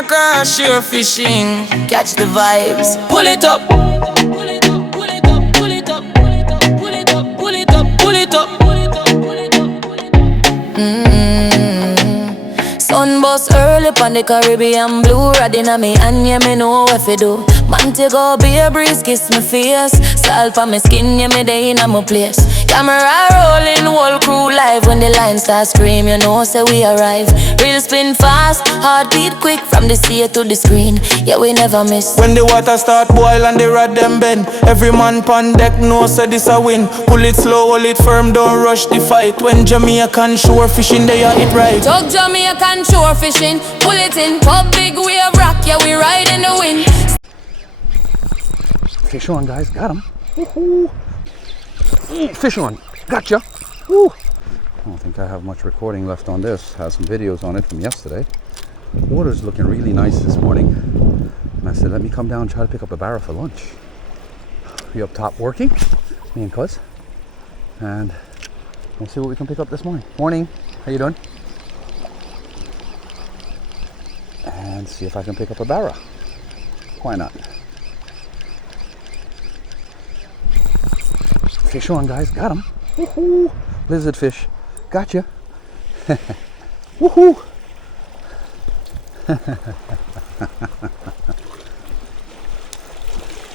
Jamaica, shore fishing. Catch the vibes. Pull it up. Pull it up, pull it up, pull it up, pull it up, pull it up, pull it up, pull it up, pull it up, pull it up, pull it up. Sun bust early on the Caribbean blue. Riding on me and yeah, me know what to do. Man take go be a breeze, kiss my face. Salt for my skin, yeah, me day in my place. Camera rolling, whole crew live. When the line starts scream, you know, say we arrive. Real spin fast, heartbeat quick. From the sea to the screen, yeah, we never miss. When the water start boil and the rod them bend, every man pon deck know say this a win. Pull it slow, hold it firm, don't rush the fight. When Jamaican shore fishing, they are it right. Talk Jamaican shore fishing, pull it in. Pop big wave rock, yeah, we ride in the wind. Fish on, guys, got him. Woohoo! Fish on, gotcha. Woo! I don't think I have much recording left on this. Have some videos on it from yesterday. Water's looking really nice this morning, and I said let me come down and try to pick up a barra for lunch. We up top working, me and Cuz, and we'll see what we can pick up this morning. Morning, how you doing? And see if I can pick up a barra. Why not? Fish on, guys, got him. Woohoo! Lizard fish, gotcha. Woohoo!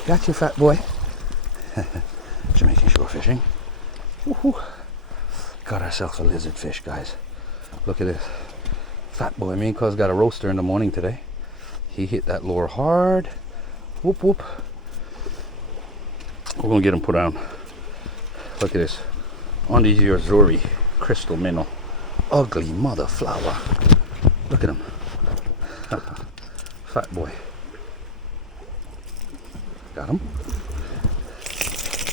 Got you, fat boy. Jamaican shore fishing. Woohoo! Got ourselves a lizard fish, guys. Look at this. Fat boy. Me and Cuz got a roaster in the morning today. He hit that lure hard. Whoop whoop. We're gonna get him put down. Look at this. On these here Zuri crystal minnow. Ugly mother flower. Look at him. Fat boy. Got him.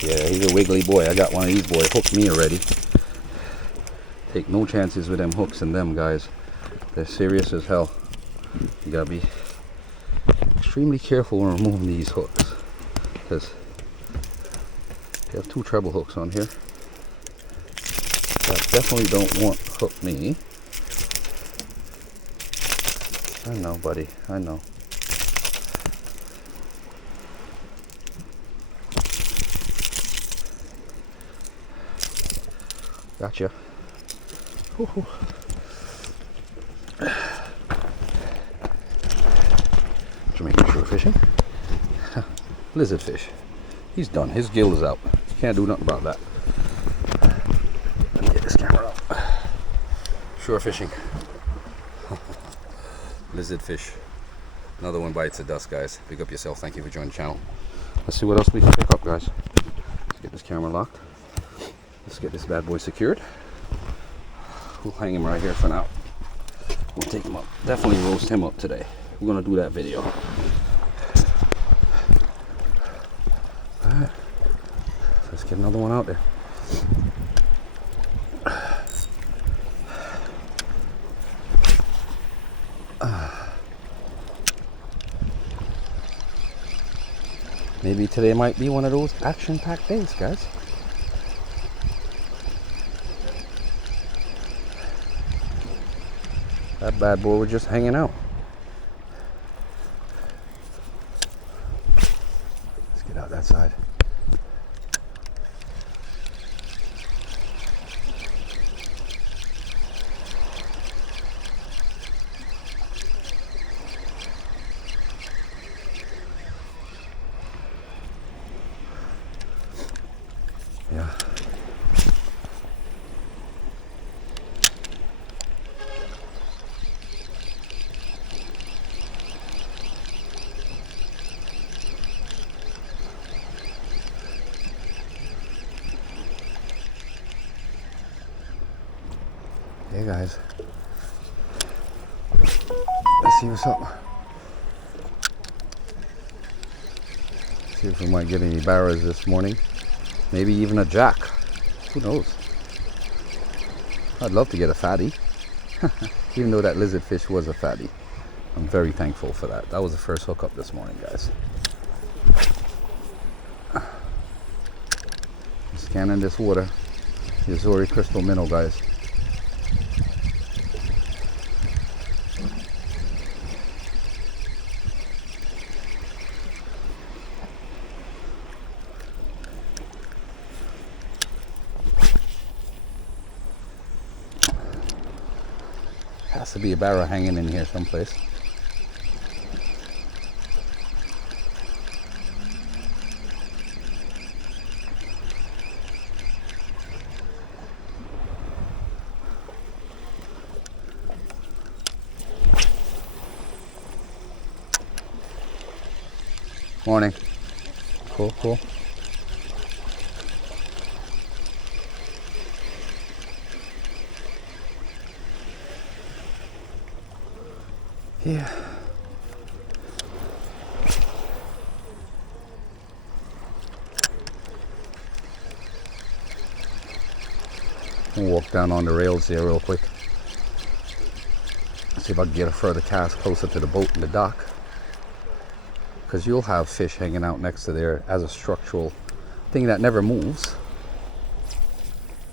Yeah, he's a wiggly boy. I got one of these boys hooked me already. Take no chances with them hooks and them, guys. They're serious as hell. You gotta be extremely careful when removing these hooks, because you have two treble hooks on here. That definitely don't want to hook me. I know, buddy. I know. Gotcha. Woo-hoo. Jamaican shore fishing. Lizard fish. He's done. His gill is out. Can't do nothing about that. Let me get this camera up. Shore fishing. Lizard fish. Another one bites the dust, guys. Pick up yourself. Thank you for joining the channel. Let's see what else we can pick up, guys. Let's get this camera locked. Let's get this bad boy secured. We'll hang him right here for now. We'll take him up. Definitely roast him up today. We're gonna do that video. Alright. Let's get another one out there. Maybe today might be one of those action-packed days, guys. That bad boy was just hanging out. Let's get out that side. Yeah. Hey guys, let's see what's up. See if we might get any barras this morning. Maybe even a jack. Who knows? I'd love to get a fatty. Even though that lizard fish was a fatty. I'm very thankful for that. That was the first hookup this morning, guys. Scanning this water. The Zuri crystal minnow, guys. Has to be a barra hanging in here someplace. Morning. Cool, cool. Yeah. I'll walk down on the rails here real quick. See if I can get a further cast closer to the boat and the dock. Because you'll have fish hanging out next to there as a structural thing that never moves.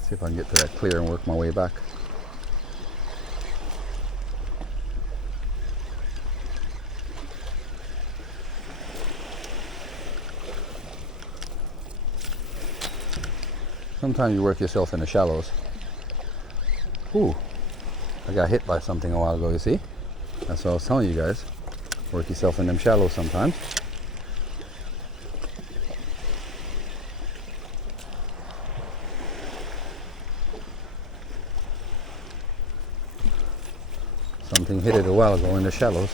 See if I can get to that clear and work my way back. Sometimes you work yourself in the shallows. Ooh, I got hit by something a while ago, you see? That's what I was telling you guys. Work yourself in them shallows sometimes. Something hit it a while ago in the shallows.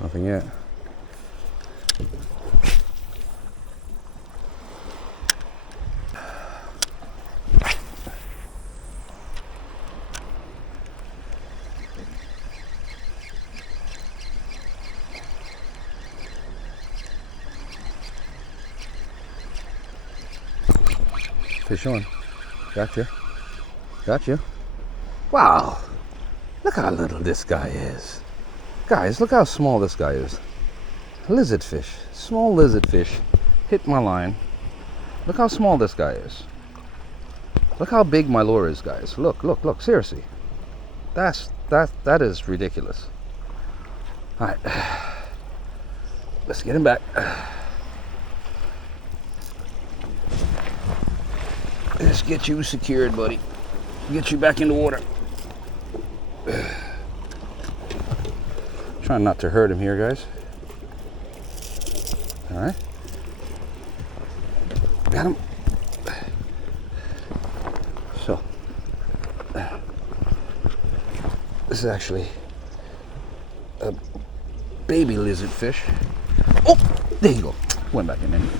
Nothing yet. Fish on. Gotcha. Gotcha. Wow. Look how little this guy is. Guys, look how small this guy is. Lizard fish. Small lizard fish. Hit my line. Look how small this guy is. Look how big my lure is, guys. Look, look, look. Seriously. That is ridiculous. Alright. Let's get him back. Let's get you secured, buddy. Get you back in the water. Trying not to hurt him here, guys. All right. Got him. So, this is actually a baby lizard fish. Oh, there you go. Went back in anyways.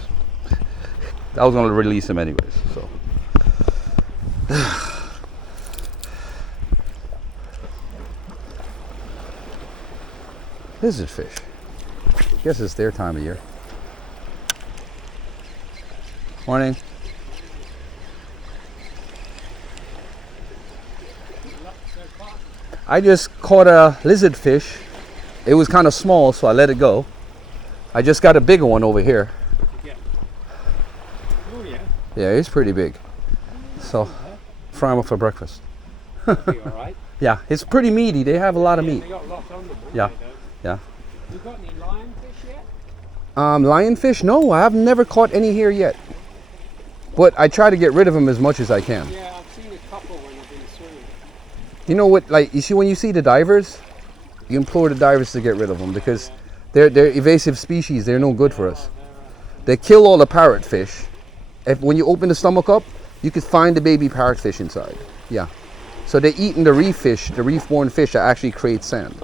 I was going to release him anyways, so. Lizard fish. Guess it's their time of year. Morning. I just caught a lizard fish. It was kind of small, so I let it go. I just got a bigger one over here. Yeah. Oh yeah. Yeah, it's pretty big. So, fry them up for breakfast. That'll be all right. Yeah, it's pretty meaty. They have a lot of meat. They got lots on them. Yeah. They don't. Yeah. You got any lionfish yet? Lionfish? No, I have never caught any here yet. But I try to get rid of them as much as I can. Yeah, I've seen a couple when I've been swimming. You know what? Like, you see, when you see the divers, you implore the divers to get rid of them because they're invasive species. They're no good for us. They kill all the parrotfish. When you open the stomach up, you could find the baby parrotfish inside. Yeah. So they're eating the reef fish, the reef-born fish that actually creates sand.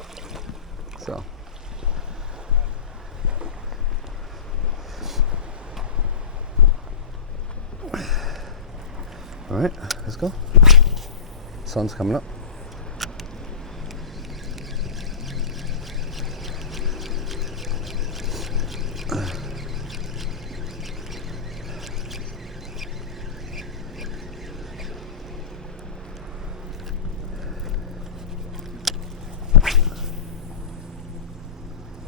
So. All right, let's go. Sun's coming up.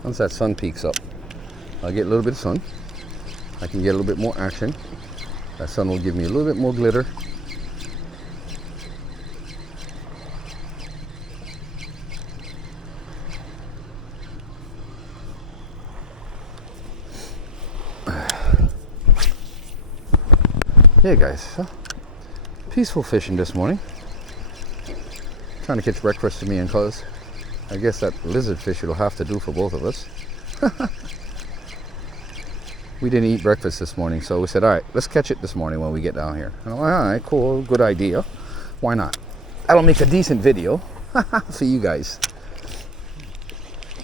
Once that sun peaks up, I'll get a little bit of sun. I can get a little bit more action. That sun will give me a little bit more glitter. Yeah, guys, peaceful fishing this morning. Trying to catch breakfast for me and Cuz. I guess that lizard fish will have to do for both of us. We didn't eat breakfast this morning, so we said, all right, let's catch it this morning when we get down here. And I'm like, all right, cool, good idea. Why not? That'll make a decent video for you guys.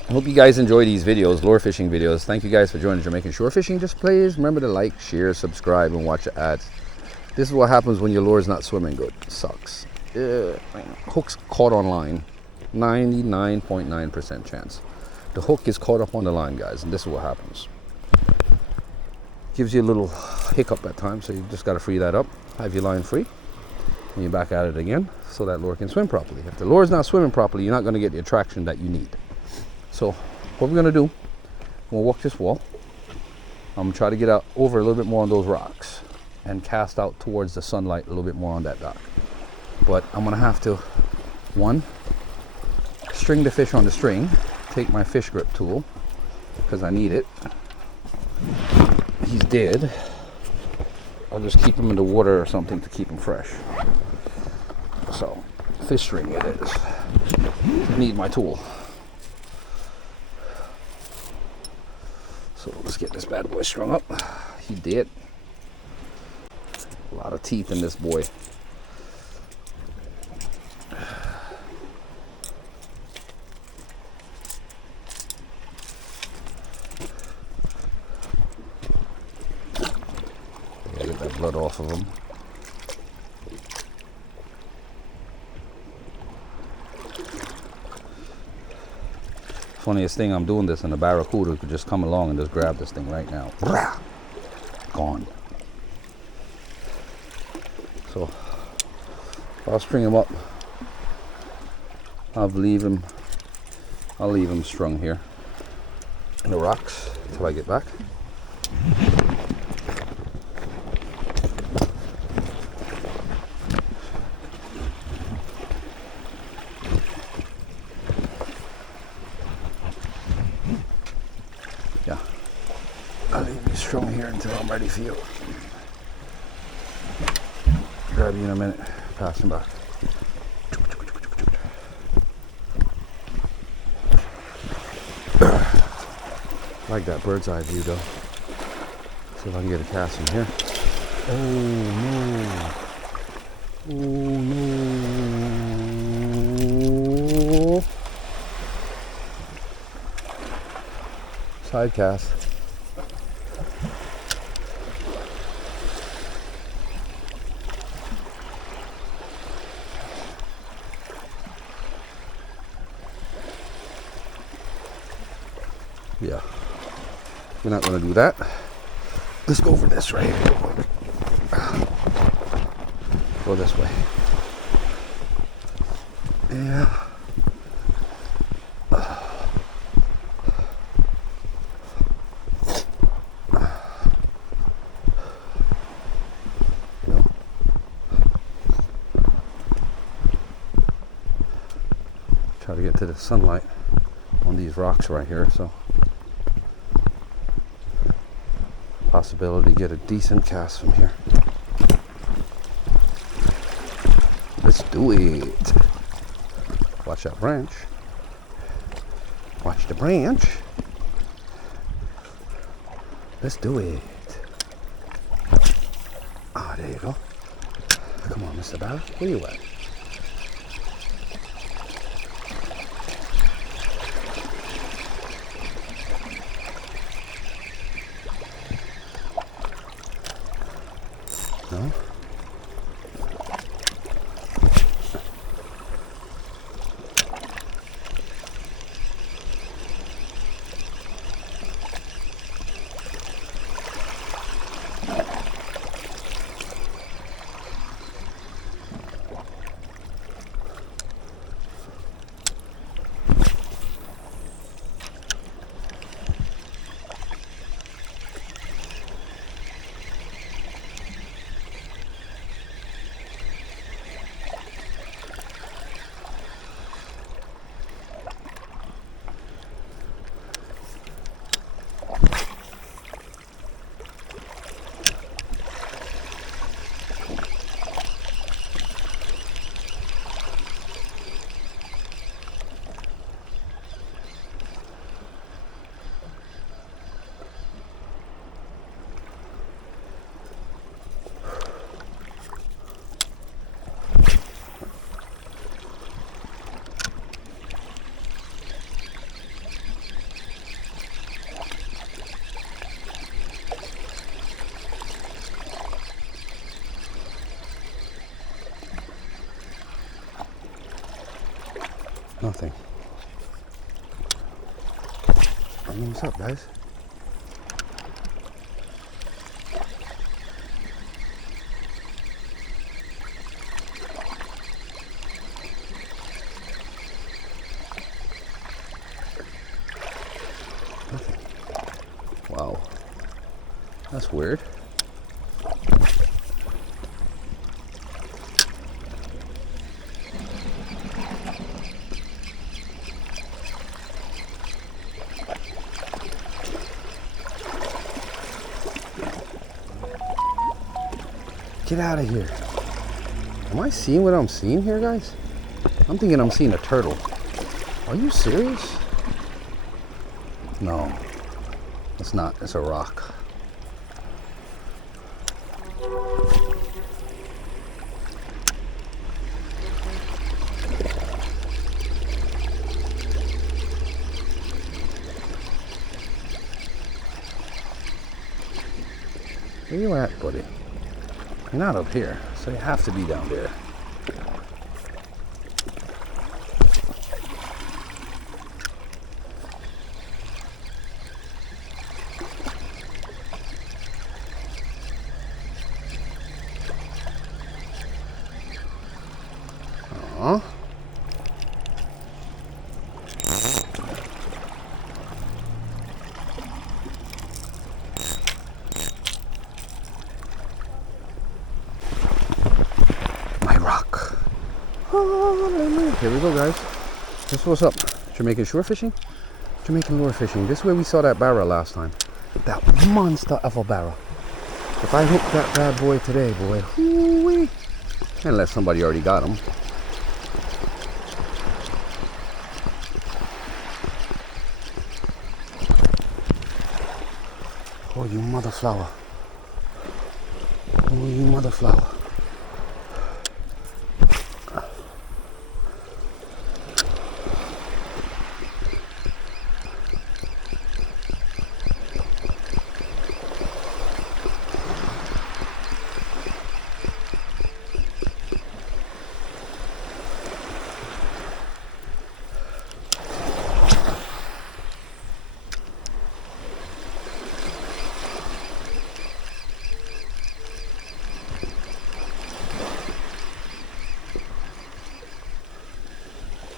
I hope you guys enjoy these videos, lure fishing videos. Thank you guys for joining Jamaican Shore Fishing. Just please remember to like, share, subscribe, and watch the ads. This is what happens when your lure's not swimming good. It sucks. Hook's caught on line. 99.9% chance. The hook is caught up on the line, guys, and this is what happens. Gives you a little hiccup at times, so you just got to free that up. Have your line free, and you're back at it again, so that lure can swim properly. If the lure's not swimming properly, you're not going to get the attraction that you need. So what we're going to do, we'll walk this wall. I'm going to try to get out over a little bit more on those rocks and cast out towards the sunlight a little bit more on that dock. But I'm going to have to, one, string the fish on the string, take my fish grip tool, because I need it. He's dead. I'll just keep him in the water or something to keep him fresh. So, fish string it is. I need my tool. So let's get this bad boy strung up. He dead. A lot of teeth in this boy. Get that blood off of him. Funniest thing, I'm doing this and the barracuda could just come along and just grab this thing right now. Gone. So I'll string him up. I'll leave him strung here in the rocks until I get back. Yeah, I'll leave you strung here until I'm ready for you. Grab you in a minute, pass him back. I like that bird's eye view though. See if I can get a cast from here. Oh no. Side cast. Yeah, we're not going to do that. Let's go over this right here. Go this way. Yeah. No. Try to get to the sunlight on these rocks right here, so possibility to get a decent cast from here. Let's do it. Watch that branch. Watch the branch. Let's do it. Ah, there you go. Come on, Mr. Barrett. Where you at? No? Nothing. I mean, what's up, guys? Nothing. Wow. That's weird. Get out of here. Am I seeing what I'm seeing here, guys? I'm thinking I'm seeing a turtle. Are you serious? No, it's not. It's a rock. Where you at, buddy? You're not up here, so you have to be down there. Aww. Here we go, guys. This was up. Jamaican shore fishing, Jamaican lure fishing. This is where we saw that barra last time. That monster of a barra. If I hook that bad boy today, boy, hoo-wee. Unless somebody already got him. Oh, you mother flower. Oh, you mother flower.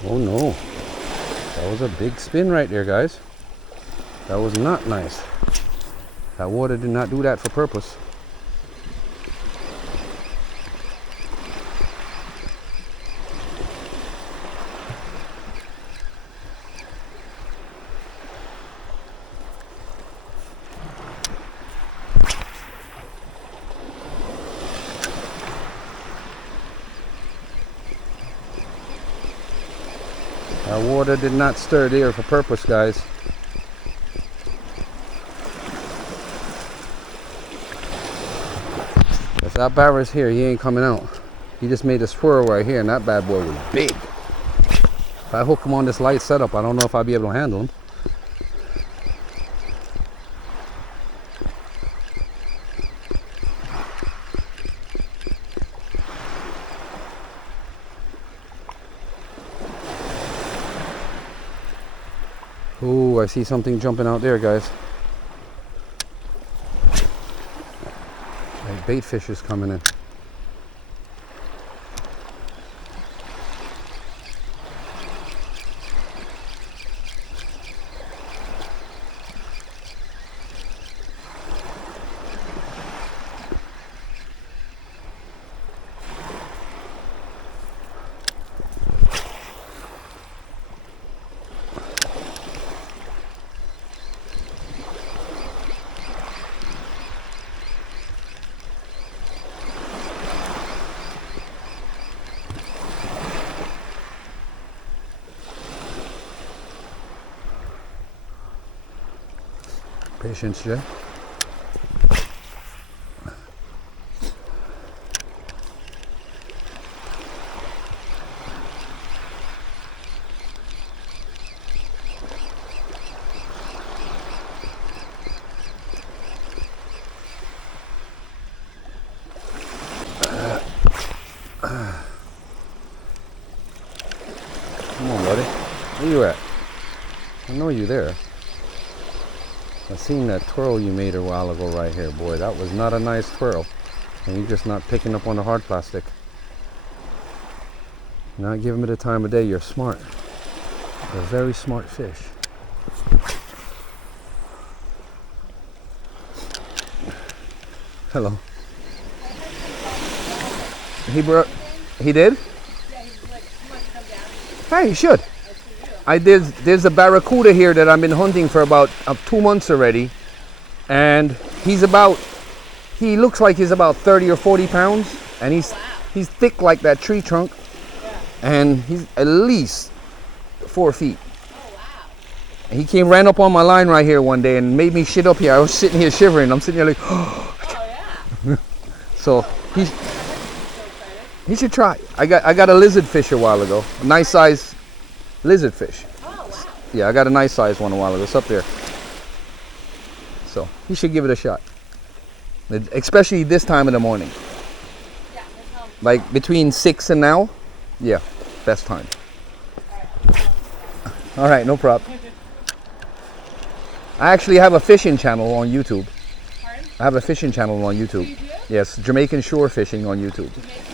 Oh no, that was a big spin right there, guys. That was not nice. That water did not do that for purpose. That water did not stir there for purpose, guys. If that barra's here, he ain't coming out. He just made a swirl right here, and that bad boy was big. If I hook him on this light setup, I don't know if I'll be able to handle him. Ooh, I see something jumping out there, guys. Like bait fish is coming in. Patience, Jay. Come on, buddy. Where you at? I know you there. I seen that twirl you made a while ago right here, boy. That was not a nice twirl. And you're just not picking up on the hard plastic. Not giving me the time of day. You're smart. You're a very smart fish. Hello. He did? Hey, you should. There's a barracuda here that I've been hunting for about 2 months already, and he looks like he's about 30 or 40 pounds, and he's thick like that tree trunk, and he's at least 4 feet. And he ran up on my line right here one day and made me shit up here. I was sitting here shivering. I'm sitting here like, so he should try. I got a lizard fish a while ago, a nice size lizard fish. Yeah, I got a nice size one a while ago. It's up there. So he should give it a shot, especially this time of the morning. Like between 6 and now. Yeah, best time. All right, no problem. I actually have a fishing channel on YouTube. Pardon? I have a fishing channel on YouTube. You do? Yes, Jamaican shore fishing on YouTube. Jamaican?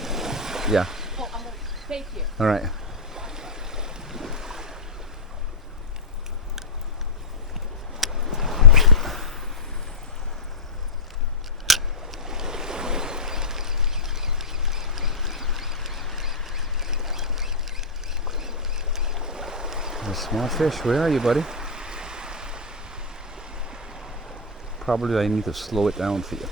Yeah. Oh, I'm gonna thank you. All right. A small fish. Where are you, buddy? Probably I need to slow it down for you.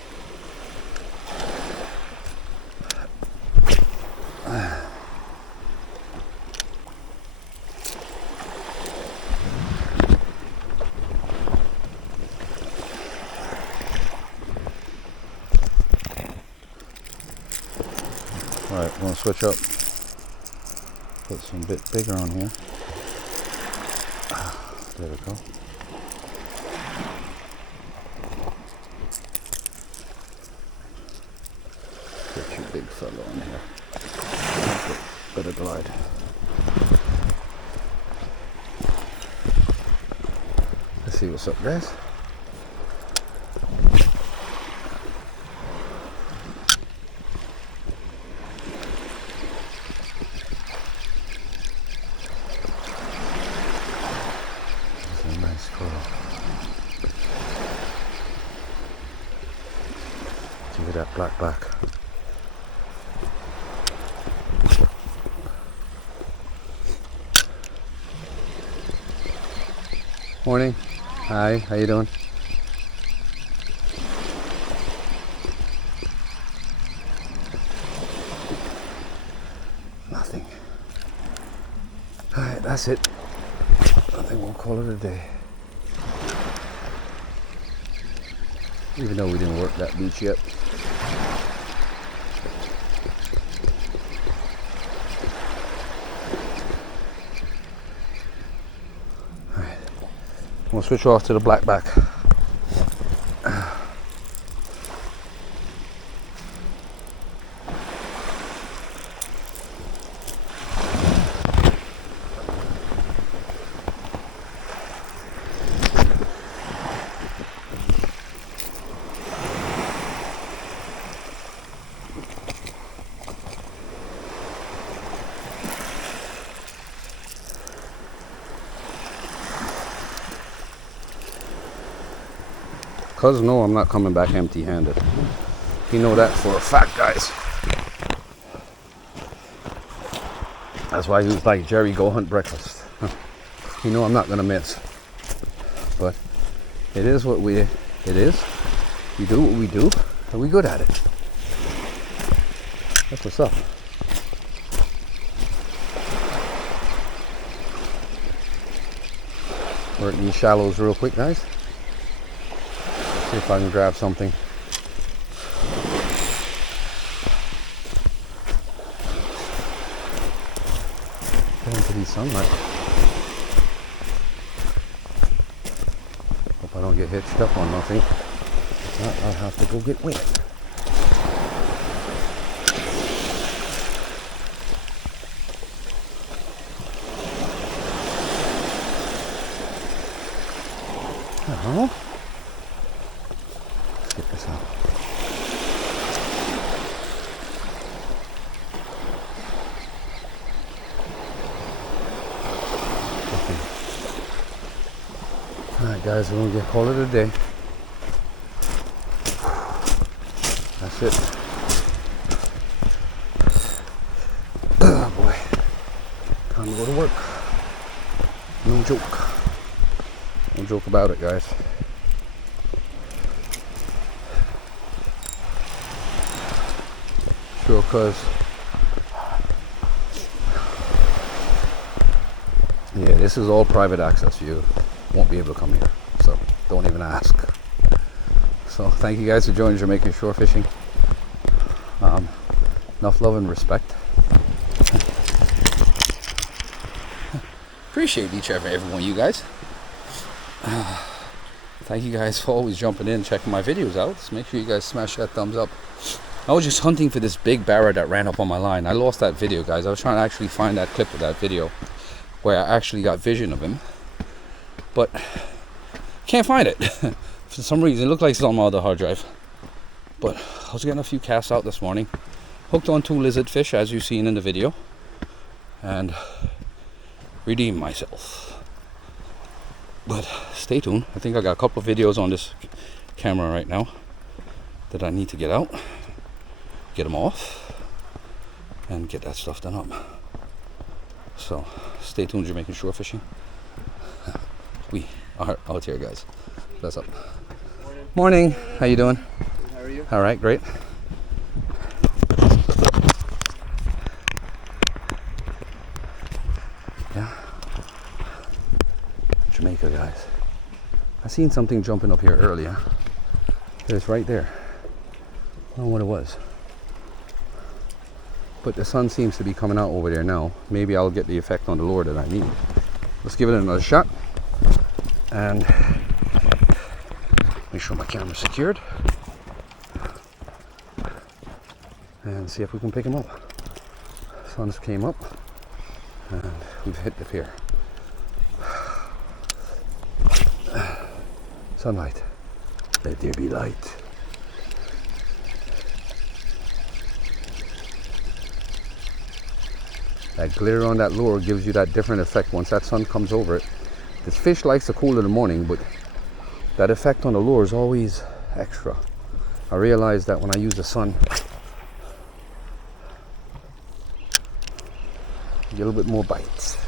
Alright, I'm going to switch up. Put some bit bigger on here. There we go. Get your big fella on here. Better glide. Let's see what's up, guys. That's a nice twirl. Give it that black back. Morning. Hi, how you doing? Nothing. Alright, that's it. I think we'll call it a day. Even though we didn't work that beach yet. We'll switch off to the black back. Cuz no, I'm not coming back empty-handed. You know that for a fact, guys. That's why he was like, Jerry, go hunt breakfast. You know I'm not gonna miss. But it is what it is. We do what we do, and we good at it. That's what's up. Work these shallows real quick, guys. See if I can grab something. Get into the sunlight. Hope I don't get hitched up on nothing. If not, I'll have to go get wet. Well, let's get this out. Okay. Alright guys, we're gonna call it a day. That's it. Oh boy. Time to go to work. No joke. No joke about it, guys. Sure, cause yeah, this is all private access. You won't be able to come here, so don't even ask. So thank you guys for joining Jamaican shore fishing. Enough love and respect. Appreciate each and every one of you guys. Thank you guys for always jumping in, checking my videos out. Just make sure you guys smash that thumbs up. I was just hunting for this big barra that ran up on my line. I lost that video, guys. I was trying to actually find that clip of that video where I actually got vision of him, but can't find it. For some reason it looked like it's on my other hard drive. But I was getting a few casts out this morning, hooked on 2 lizard fish as you've seen in the video, and redeemed myself. But stay tuned. I think I got a couple of videos on this camera right now that I need to get out, get them off, and get that stuff done up. So stay tuned, Jamaican shore fishing. We are out here, guys. Bless up. Morning. How you doing? How are you? All right, great. Yeah. Jamaica, guys. I seen something jumping up here earlier. It's right there. I don't know what it was. But the sun seems to be coming out over there now. Maybe I'll get the effect on the lure that I need. Let's give it another shot. And make sure my camera's secured. And see if we can pick him up. Sun just came up. And we've hit the pier. Sunlight. Let there be light. That glitter on that lure gives you that different effect once that sun comes over it. This fish likes the cool of the morning, but that effect on the lure is always extra. I realize that when I use the sun, you get a little bit more bites.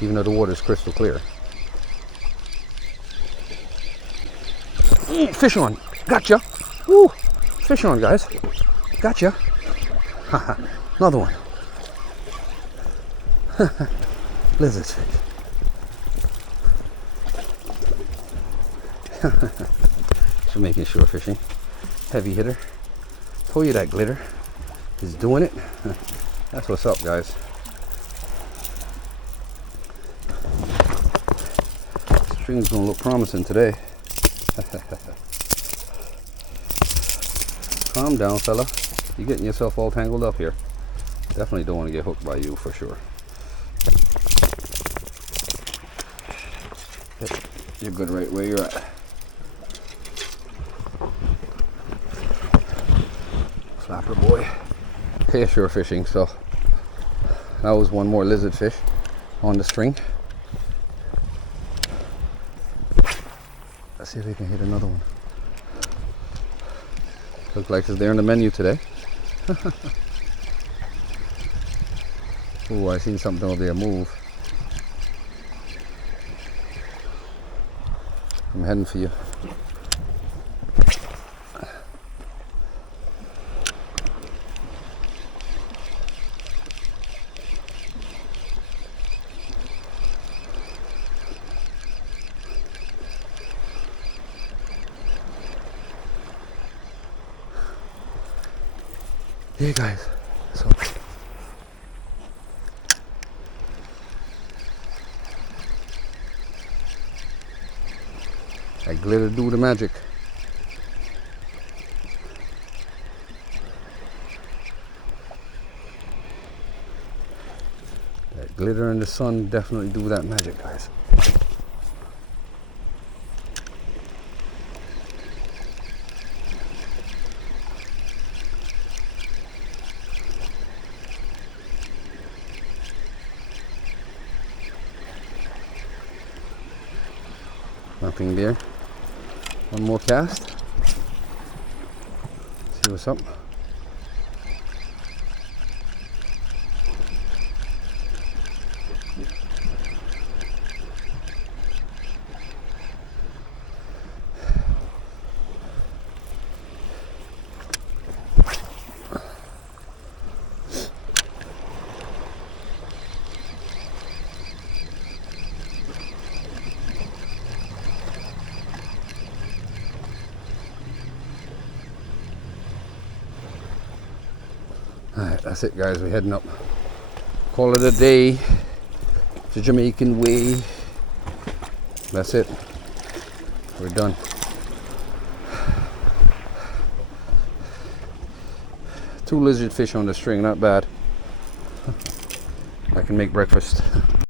Even though the water is crystal clear. Fish on. Gotcha. Woo. Fish on, guys. Gotcha. Another one. Lizard fish. Jamaican shore fishing. Heavy hitter. Told you that glitter is doing it. That's what's up, guys. String's gonna look promising today. Calm down, fella. You're getting yourself all tangled up here. Definitely don't want to get hooked by you for sure. Yep, you're good right where you're at. Flapper boy. Hey, shore fishing, so that was one more lizard fish on the string. Let's see if we can hit another one. Looks like it's there on the menu today. Oh, I seen something over there move. I'm heading for you. Hey guys, so that glitter do the magic. That glitter in the sun definitely do that magic, guys. Nothing there. One more cast. See what's up. Alright, that's it guys, we're heading up. Call it a day. The Jamaican way. That's it. We're done. Two lizard fish on the string, not bad. I can make breakfast.